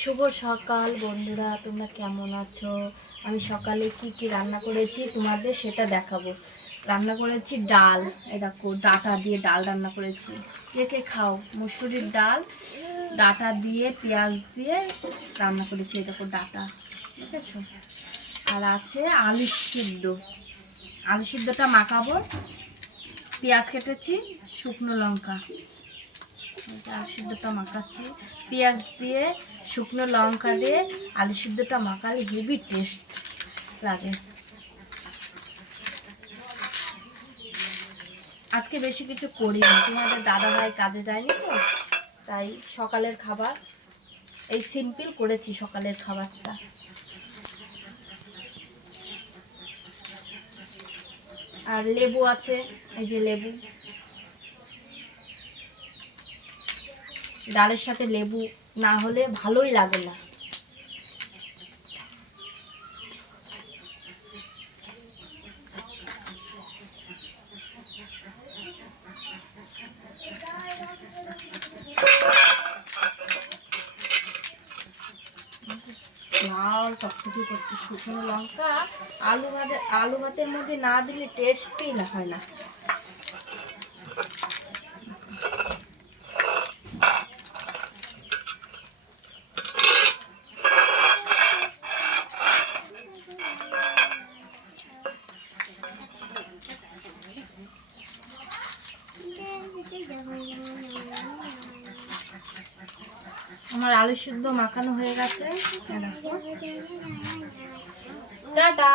শুভ সকাল বন্ধুরা, তোমরা কেমন আছো? আমি সকালে কি কি রান্না করেছি তোমাদের সেটা দেখাবো। রান্না করেছি ডাল, এই দেখো ডাঁটা দিয়ে ডাল রান্না করেছি। কে কে খাও মুসুরির ডাল? ডাঁটা দিয়ে পেঁয়াজ দিয়ে রান্না করেছি, এই দেখো ডাঁটা, ঠিক আছে। আর আছে আলু সিদ্ধ, আলু সিদ্ধটা মাখাবো। পেঁয়াজ কেটেছি, শুকনো লঙ্কা, আলু সিদ্ধটা মাখাচ্ছি। পেঁয়াজ দিয়ে শুকনো লঙ্কা দিয়ে আলু সিদ্ধটা মাখালে হেভি টেস্ট লাগে। আজকে বেশি কিছু করিনি, তোমাদের দাদা ভাই কাজে যায়নি তো, তাই সকালের খাবার এই সিম্পল করেছি। সকালের খাবারটা আর লেবু আছে, এই যে লেবু, ডালের সাথে লেবু না হলে ভালোই লাগে না। লাল টকটকি করছে, শুকনো লঙ্কা আলু ভাতের মধ্যে না দিলে টেস্টই না হয় না। আমার আলু সিদ্ধ মাখানো হয়ে গেছে। টাটা।